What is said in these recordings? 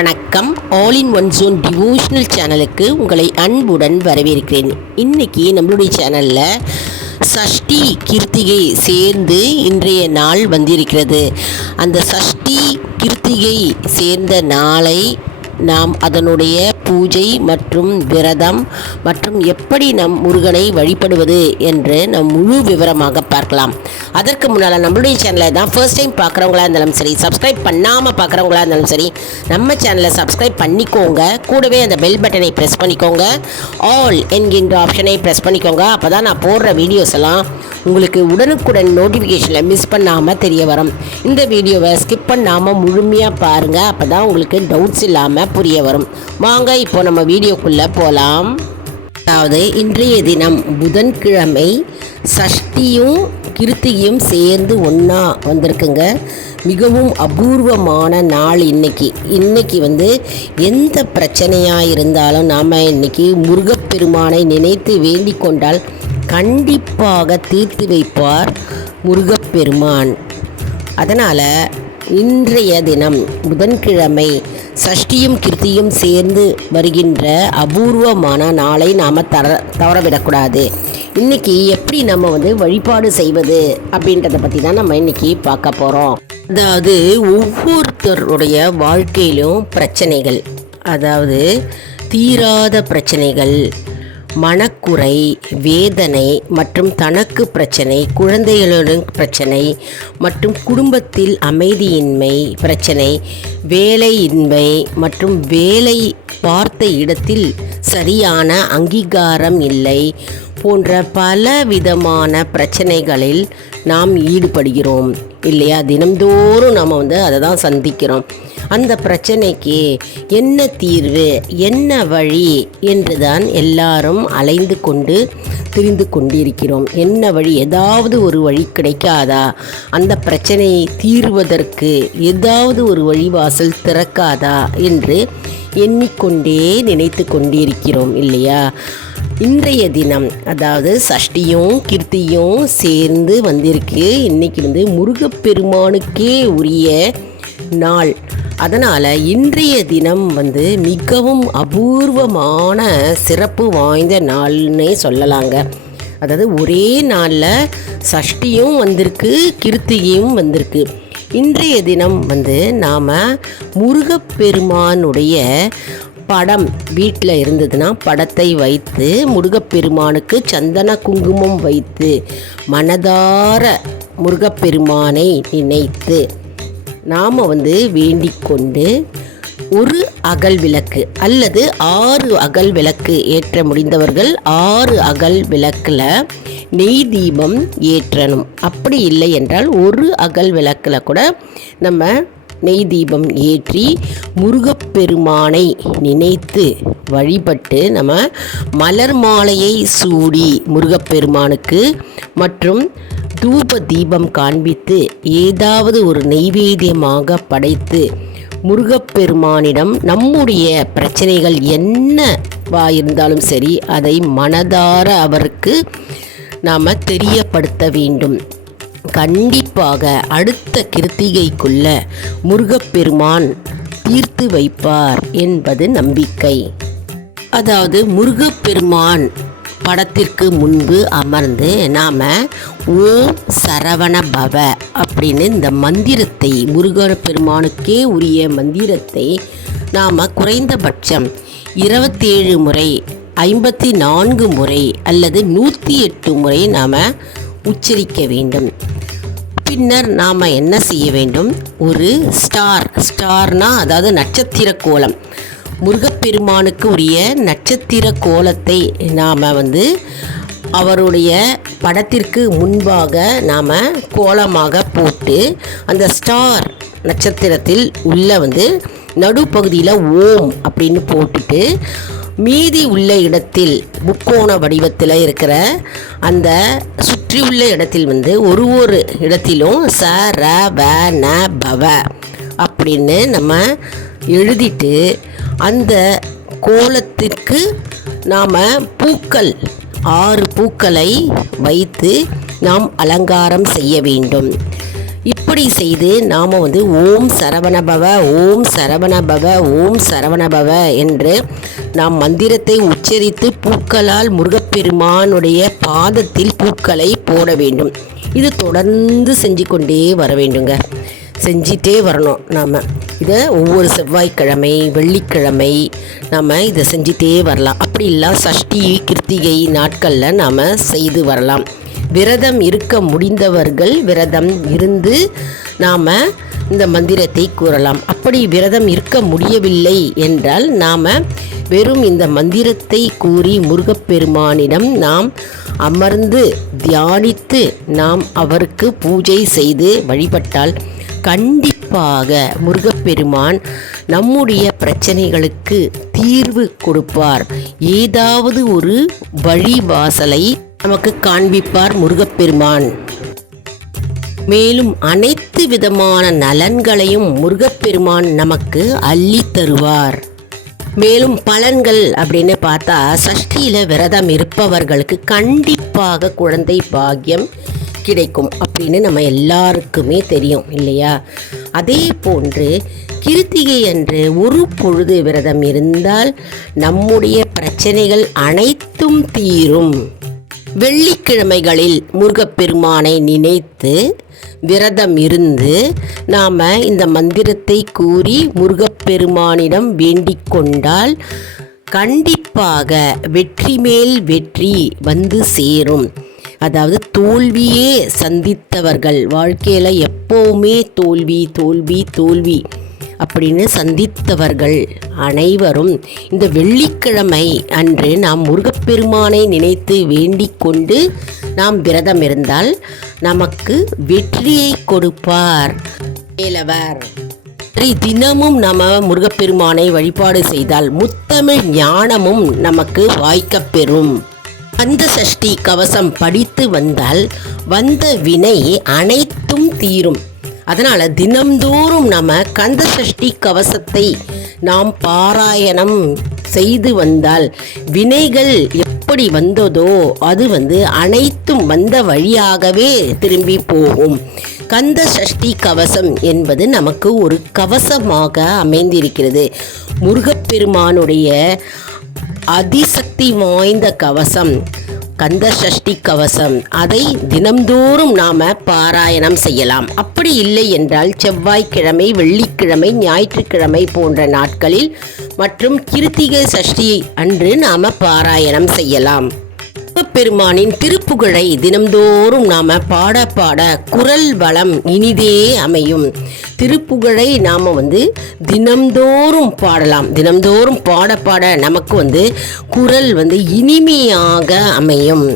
வணக்கம். All in one zone devotional சேனலுக்கு உங்களை அன்புடன் வரவேற்கிறேன். இன்றைக்கி நம்மளுடைய சேனலில் சஷ்டி கிருத்திகை சேர்ந்து இன்றைய நாள் வந்திருக்கிறது. அந்த சஷ்டி கிருத்திகை சேர்ந்த நாளை நாம் அதனுடைய பூஜை மற்றும் விரதம் மற்றும் எப்படி நம் முருகனை வழிபடுவது என்று நம் முழு விவரமாக பார்க்கலாம். அதற்கு முன்னால் நம்மளுடைய சேனலை தான் ஃபர்ஸ்ட் டைம் பார்க்குறவங்களா இருந்தாலும் சரி, சப்ஸ்கிரைப் பண்ணாமல் பார்க்குறவங்களா இருந்தாலும் சரி, நம்ம சேனலை சப்ஸ்கிரைப் பண்ணிக்கோங்க. கூடவே அந்த பெல் பட்டனை ப்ரெஸ் பண்ணிக்கோங்க. ஆல் என்கின்ற ஆப்ஷனை ப்ரெஸ் பண்ணிக்கோங்க. அப்போ தான் நான் போடுற வீடியோஸ் எல்லாம் உங்களுக்கு உடனுக்குடன் நோட்டிஃபிகேஷனில் மிஸ் பண்ணாமல் தெரிய வரும். இந்த வீடியோவை ஸ்கிப் பண்ணாமல் முழுமையாக பாருங்கள். அப்போ தான் உங்களுக்கு டவுட்ஸ் இல்லாமல் புரிய வரும். வாங்க இப்போ நம்ம வீடியோக்குள்ளே போகலாம். அதாவது இன்றைய தினம் புதன்கிழமை சஷ்டியும் கிருத்திகையும் சேர்ந்து ஒன்றா வந்திருக்குங்க. மிகவும் அபூர்வமான நாள் இன்னைக்கு எந்த பிரச்சனையாக இருந்தாலும் நாம் இன்னைக்கு முருகப்பெருமானை நினைத்து வேண்டிக் கொண்டால் கண்டிப்பாக தீர்த்து வைப்பார் முருகப்பெருமான். அதனால் இன்றைய தினம் புதன்கிழமை சஷ்டியும் கிருத்தியும் சேர்ந்து வருகின்ற அபூர்வமான நாளை நாம் தவறவிடக்கூடாது. இன்றைக்கி எப்படி நம்ம வழிபாடு செய்வது அப்படின்றத பற்றி தான் நம்ம இன்றைக்கி பார்க்க போகிறோம். அதாவது ஒவ்வொருத்தருடைய வாழ்க்கையிலும் பிரச்சனைகள், அதாவது தீராத பிரச்சனைகள், மனக்குறை, வேதனை மற்றும் தனக்கு பிரச்சனை, குழந்தைகளுடன் பிரச்சனை மற்றும் குடும்பத்தில் அமைதியின்மை பிரச்சனை, வேலையின்மை மற்றும் வேலை பார்த்த இடத்தில் சரியான அங்கீகாரம் இல்லை போன்ற பல விதமான பிரச்சனைகளில் நாம் ஈடுபடுகிறோம் இல்லையா? தினந்தோறும் நாம் அதை தான் சந்திக்கிறோம். அந்த பிரச்சனைக்கு என்ன தீர்வு, என்ன வழி என்று தான் எல்லாரும் அலைந்து கொண்டு திரிந்து கொண்டிருக்கிறோம். என்ன வழி, ஏதாவது ஒரு வழி கிடைக்காதா? அந்த பிரச்சனையை தீர்வதற்கு ஏதாவது ஒரு வழிவாசல் திறக்காதா என்று எண்ணிக்கொண்டே நினைத்து கொண்டிருக்கிறோம் இல்லையா? இன்றைய தினம் அதாவது சஷ்டியும் கிருத்தியும் சேர்ந்து வந்திருக்கு. இன்றைக்கி முருகப்பெருமானுக்கே உரிய நாள். அதனால் இன்றைய தினம் மிகவும் அபூர்வமான சிறப்பு வாய்ந்த நாள்னே சொல்லலாங்க. அதாவது ஒரே நாளில் சஷ்டியும் வந்திருக்கு, கிருத்திகையும் வந்திருக்கு. இன்றைய தினம் நாம் முருகப்பெருமானுடைய படம் வீட்டில் இருந்ததுன்னா படத்தை வைத்து முருகப்பெருமானுக்கு சந்தன குங்குமம் வைத்து மனதார முருகப்பெருமானை நினைத்து நாம் வேண்டிக் கொண்டு ஒரு அகல் விளக்கு அல்லது 6 அகல் விளக்கு ஏற்ற முடிந்தவர்கள் 6 அகல் விளக்கில் நெய் தீபம் ஏற்றணும். அப்படி இல்லை என்றால் ஒரு அகல் விளக்கில் கூட நம்ம நெய் தீபம் ஏற்றி முருகப்பெருமானை நினைத்து வழிபட்டு நம்ம மலர் மாலையை சூடி முருகப்பெருமானுக்கு மற்றும் தூப தீபம் காண்பித்து ஏதாவது ஒரு நெய்வேத்தியமாக படைத்து முருகப்பெருமானிடம் நம்முடைய பிரச்சனைகள் என்னவா இருந்தாலும் சரி அதை மனதார அவருக்கு நாம் தெரியப்படுத்த வேண்டும். கண்டிப்பாக அடுத்த கிருத்திகைக்குள்ள முருகப்பெருமான் தீர்த்து வைப்பார் என்பது நம்பிக்கை. அதாவது முருகப்பெருமான் படத்திற்கு முன்பு அமர்ந்து நாம் ஓம் சரவண பவ அப்படின்னு இந்த மந்திரத்தை, முருகப்பெருமானுக்கே உரிய மந்திரத்தை நாம் குறைந்தபட்சம் 27 முறை, 54 முறை அல்லது 108 முறை நாம் உச்சரிக்க வேண்டும். பின்னர் நாம் என்ன செய்ய வேண்டும்? ஒரு ஸ்டார்னா அதாவது நட்சத்திர கோலம், முருகப்பெருமானுக்கு உரிய நட்சத்திர கோலத்தை நாம் அவருடைய படத்திற்கு முன்பாக நாம் கோலமாக போட்டு அந்த ஸ்டார் நட்சத்திரத்தில் உள்ள நடுப்பகுதியில் ஓம் அப்படின்னு போட்டுட்டு மீதி உள்ள இடத்தில் முக்கோண வடிவத்தில் இருக்கிற அந்த சுற்றியுள்ள இடத்தில் ஒரு இடத்திலும் ச ர வ ந பவ அப்படின்னு நம்ம எழுதிட்டு அந்த கோலத்திற்கு நாம் பூக்கள் 6 பூக்களை வைத்து நாம் அலங்காரம் செய்ய வேண்டும். இப்படி செய்து நாம் ஓம் சரவணபவ ஓம் சரவணபவ ஓம் சரவணபவ என்று நாம் மந்திரத்தை உச்சரித்து பூக்களால் முருகப்பெருமானுடைய பாதத்தில் பூக்களை போட வேண்டும். இது தொடர்ந்து செஞ்சு கொண்டே வர வேண்டுங்க. செஞ்சிட்டே வரணும். நாம் இதை ஒவ்வொரு செவ்வாய்க்கிழமை வெள்ளிக்கிழமை நாம் இதை செஞ்சிட்டே வரலாம். அப்படி இல்லை சஷ்டி கிருத்திகை நாட்களில் நாம் செய்து வரலாம். விரதம் இருக்க முடிந்தவர்கள் விரதம் இருந்து நாம் இந்த மந்திரத்தை கூறலாம். அப்படி விரதம் இருக்க முடியவில்லை என்றால் நாம் வெறும் இந்த மந்திரத்தை கூறி முருகப்பெருமானிடம் நாம் அமர்ந்து தியானித்து நாம் அவருக்கு பூஜை செய்து வழிபட்டால் கண்டிப்பாக முருகப்பெருமான் நம்முடைய பிரச்சனைகளுக்கு தீர்வு கொடுப்பார். ஏதாவது ஒரு வழிவாசலை நமக்கு காண்பிப்பார் முருகப்பெருமான். மேலும் அனைத்து விதமான நலன்களையும் முருகப்பெருமான் நமக்கு அள்ளி தருவார். மேலும் பலன்கள் அப்படின்னு பார்த்தா சஷ்டியில் விரதம் இருப்பவர்களுக்கு கண்டிப்பாக குழந்தை பாக்கியம் கிடைக்கும் அப்படின்னு நம்ம எல்லாருக்குமே தெரியும் இல்லையா? அதே போன்று கிருத்திகை அன்று ஒரு பொழுது விரதம் இருந்தால் நம்முடைய பிரச்சனைகள் அனைத்தும் தீரும். வெள்ளிக்கிழமைகளில் முருகப்பெருமானை நினைத்து விரதம் இருந்து நாம் இந்த மந்திரத்தை கூறி முருகப்பெருமானிடம் வேண்டிக் கொண்டால் கண்டிப்பாக வெற்றி மேல் வெற்றி வந்து சேரும். அதாவது தோல்வியே சந்தித்தவர்கள் வாழ்க்கையில் எப்போவுமே தோல்வி தோல்வி தோல்வி அப்படின்னு சந்தித்தவர்கள் அனைவரும் இந்த வெள்ளிக்கிழமை அன்று நாம் முருகப்பெருமானை நினைத்து வேண்டிக் கொண்டு நாம் விரதம் இருந்தால் நமக்கு வெற்றியை கொடுப்பார் வேலவர். தினமும் நம்ம முருகப்பெருமானை வழிபாடு செய்தால் முத்தமிழ் ஞானமும் நமக்கு வாய்க்கப்பெறும். கந்த சஷ்டி கவசம் படித்து வந்தால் வந்த வினை அனைத்தும் தீரும். அதனால் தினம்தோறும் நம்ம கந்த சஷ்டி கவசத்தை நாம் பாராயணம் செய்து வந்தால் வினைகள் எப்படி வந்ததோ அது அனைத்தும் வந்த வழியாகவே திரும்பி போகும். கந்த சஷ்டி கவசம் என்பது நமக்கு ஒரு கவசமாக அமைந்திருக்கிறது. முருகப்பெருமானுடைய அதிசக்தி வாய்ந்த கவசம் கந்த சஷ்டி கவசம். அதை தினம்தோறும் நாம் பாராயணம் செய்யலாம். அப்படி இல்லை என்றால் செவ்வாய்க்கிழமை வெள்ளிக்கிழமை ஞாயிற்றுக்கிழமை போன்ற நாட்களில் மற்றும் கிருத்திகை சஷ்டி அன்று நாம் பாராயணம் செய்யலாம். பெருமானின் திருப்புகழை தினம்தோறும் நாம் பாட பாட குரல் வளம் இனிதே அமையும். திருப்புகழை நாம் தினம்தோறும் பாடலாம். தினம்தோறும் பாட பாட நமக்கு குரல் இனிமையாக அமையும்.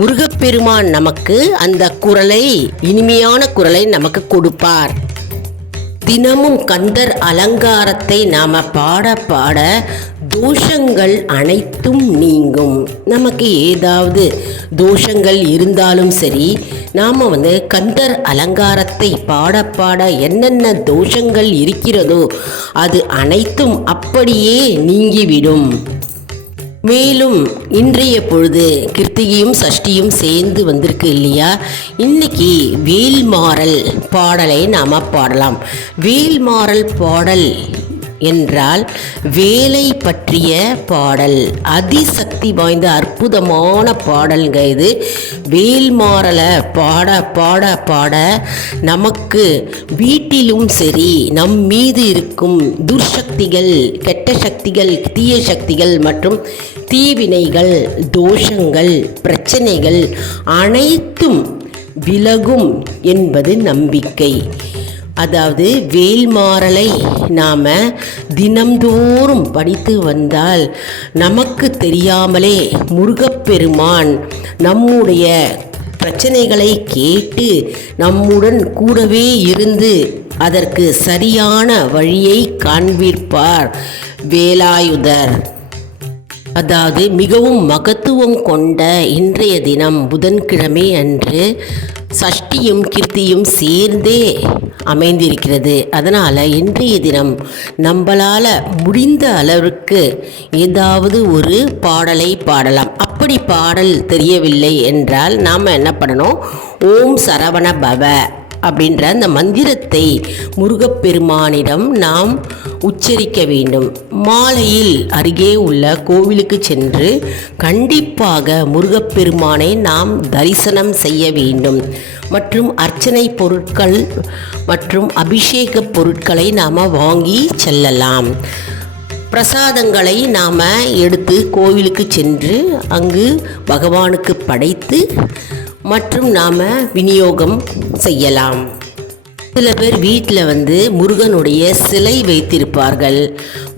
முருகப்பெருமான் நமக்கு அந்த குரலை இனிமையான குரலை நமக்கு கொடுப்பார். தினமும் கந்தர் அலங்காரத்தை நாம் பாட பாட தோஷங்கள் அனைத்தும் நீங்கும். நமக்கு ஏதாவது தோஷங்கள் இருந்தாலும் சரி நாம் கந்தர் அலங்காரத்தை பாட பாட என்னென்ன தோஷங்கள் இருக்கிறதோ அது அனைத்தும் அப்படியே நீங்கிவிடும். மேலும் இன்றைய பொழுது கிருத்திகையும் சஷ்டியும் சேர்ந்து வந்திருக்கு இல்லையா? இன்னைக்கு வேல்மாறல் பாடலை நாம் பாடலாம். வேல்மாறல் பாடல் என்றால் வேலை பற்றிய பாடல். அதிசக்தி வாய்ந்த அற்புதமான பாடல்ங்க இது. வேல்மாறலை பாட பாட பாட நமக்கு வீட்டிலும் சரி நம் மீது இருக்கும் துர்சக்திகள், கெட்ட சக்திகள், தீய சக்திகள் மற்றும் தீவினைகள், தோஷங்கள், பிரச்சனைகள் அனைத்தும் விலகும் என்பது நம்பிக்கை. அதாவது வேல்மாறலை நாம் தினம்தோறும் படித்து வந்தால் நமக்கு தெரியாமலே முருகப்பெருமான் நம்முடைய பிரச்சனைகளை கேட்டு நம்முடன் கூடவே இருந்து அதற்கு சரியான வழியை காண்பிப்பார் வேலாயுதர். அதாவது மிகவும் மகத்துவம் கொண்ட இன்றைய தினம் புதன்கிழமை அன்று சஷ்டியும் கிருத்தியும் சேர்ந்தே அமைந்திருக்கிறது. அதனால் இன்றைய தினம் நம்மளால் முடிந்த அளவுக்கு ஏதாவது ஒரு பாடலை பாடலாம். அப்படி பாடல் தெரியவில்லை என்றால் நாம் என்ன பண்ணணும்? ஓம் சரவண பவ அப்படின்ற அந்த மந்திரத்தை முருகப்பெருமானிடம் நாம் உச்சரிக்க வேண்டும். மாலையில் அருகே உள்ள கோவிலுக்கு சென்று கண்டிப்பாக முருகப்பெருமானை நாம் தரிசனம் செய்ய வேண்டும். மற்றும் அர்ச்சனை பொருட்கள் மற்றும் அபிஷேக பொருட்களை நாம் வாங்கி செல்லலாம். பிரசாதங்களை நாம் எடுத்து கோவிலுக்கு சென்று அங்கு பகவானுக்கு படைத்து மற்றும் நாம் விநியோகம் செய்யலாம். சில பேர் வீட்டில் முருகனுடைய சிலை வைத்திருப்பார்கள்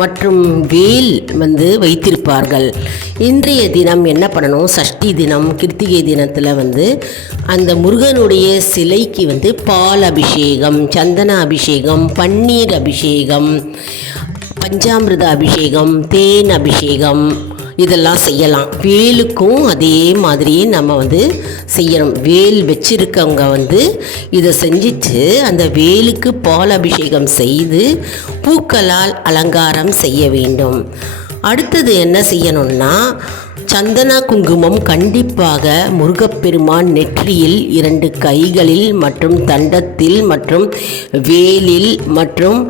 மற்றும் வேல் வைத்திருப்பார்கள். இன்றைய தினம் என்ன பண்ணணும், சஷ்டி தினம் கிருத்திகை தினத்தில் அந்த முருகனுடைய சிலைக்கு பால் அபிஷேகம், சந்தன அபிஷேகம், பன்னீர் அபிஷேகம், பஞ்சாமிர்த அபிஷேகம், தேன் அபிஷேகம் இதெல்லாம் செய்யலாம். வேலுக்கும் அதே மாதிரியே நம்ம செய்யணும். வேல் வச்சிருக்கவங்க இதை செஞ்சுட்டு அந்த வேலுக்கு பால் அபிஷேகம் செய்து பூக்களால் அலங்காரம் செய்ய வேண்டும். அடுத்தது என்ன செய்யணும்னா, சந்தன குங்குமம் கண்டிப்பாக முருகப்பெருமான் நெற்றியில், 2 கைகளில் மற்றும் தண்டத்தில் மற்றும் வேலில் மற்றும்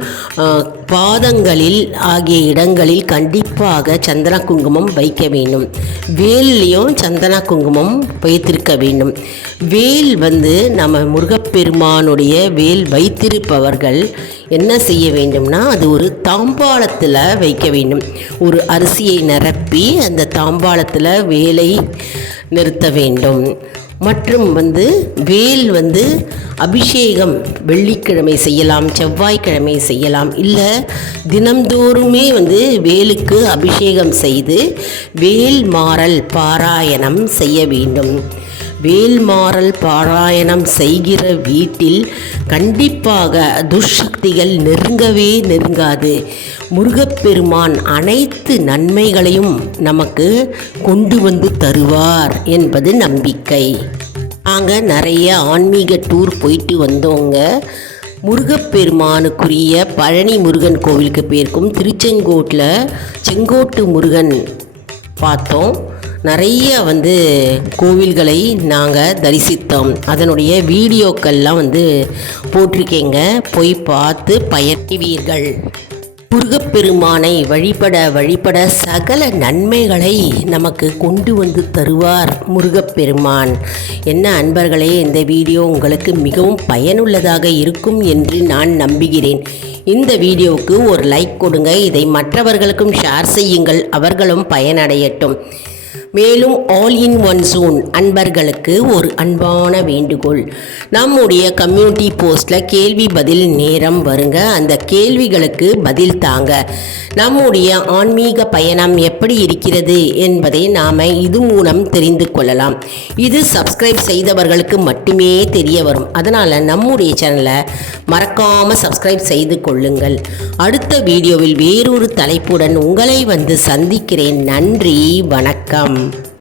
பாதங்களில் ஆகிய இடங்களில் கண்டிப்பாக சந்தன குங்குமம் வைக்க வேண்டும். வேல்லையும் சந்தன குங்குமம் வைத்திருக்க வேண்டும். வேல் நம்ம முருகப்பெருமானுடைய வேல் வைத்திருப்பவர்கள் என்ன செய்ய வேண்டும்னா, அது ஒரு தாம்பாளத்தில் வைக்க வேண்டும். ஒரு அரிசியை நிரப்பி அந்த தாம்பாளத்தில் வேலை நிறுத்த வேண்டும். மற்றும் வேல் அபிஷேகம் வெள்ளிக்கிழமை செய்யலாம், செவ்வாய்க்கிழமை செய்யலாம். இல்லை தினம்தோறுமே வேலுக்கு அபிஷேகம் செய்து வேல்மாறல் பாராயணம் செய்ய வேண்டும். வேல்மாறல் பாராயணம் செய்கிற வீட்டில் கண்டிப்பாக துர்சக்திகள் நெருங்கவே நெருங்காது. முருகப்பெருமான் அனைத்து நன்மைகளையும் நமக்கு கொண்டு தருவார் என்பது நம்பிக்கை. நாங்கள் நிறைய ஆன்மீக டூர் போயிட்டு வந்தோங்க. முருகப்பெருமானுக்குரிய பழனி முருகன் கோவிலுக்கு போயிருக்கோம். திருச்செங்கோட்டில் செங்கோட்டு முருகன் பார்த்தோம். நிறைய கோவில்களை நாங்கள் தரிசித்தோம். அதனுடைய வீடியோக்கள்லாம் போட்டிருக்கேங்க, போய் பார்த்து பயணிவீர்கள். முருகப்பெருமானை வழிபட சகல நன்மைகளை நமக்கு கொண்டு தருவார் முருகப்பெருமான். என்ன அன்பர்களே, இந்த வீடியோ உங்களுக்கு மிகவும் பயனுள்ளதாக இருக்கும் என்று நான் நம்புகிறேன். இந்த வீடியோவுக்கு ஒரு லைக் கொடுங்க. இதை மற்றவர்களுக்கும் ஷேர் செய்யுங்கள், அவர்களும் பயனடையட்டும். மேலும் ஆல் இன் ஒன் ஜோன் அன்பர்களுக்கு ஒரு அன்பான வேண்டுகோள். நம்முடைய கம்யூனிட்டி போஸ்ட்டில் கேள்வி பதில் நேரம் வருங்க. அந்த கேள்விகளுக்கு பதில் தாங்க. நம்முடைய ஆன்மீக பயணம் எப்படி இருக்கிறது என்பதை நாம் இது மூலம் தெரிந்து கொள்ளலாம். இது சப்ஸ்கிரைப் செய்தவர்களுக்கு மட்டுமே தெரிய வரும். அதனால் நம்முடைய சேனலை மறக்காமல் சப்ஸ்கிரைப் செய்து கொள்ளுங்கள். அடுத்த வீடியோவில் வேறொரு தலைப்புடன் உங்களை சந்திக்கிறேன். நன்றி, வணக்கம்.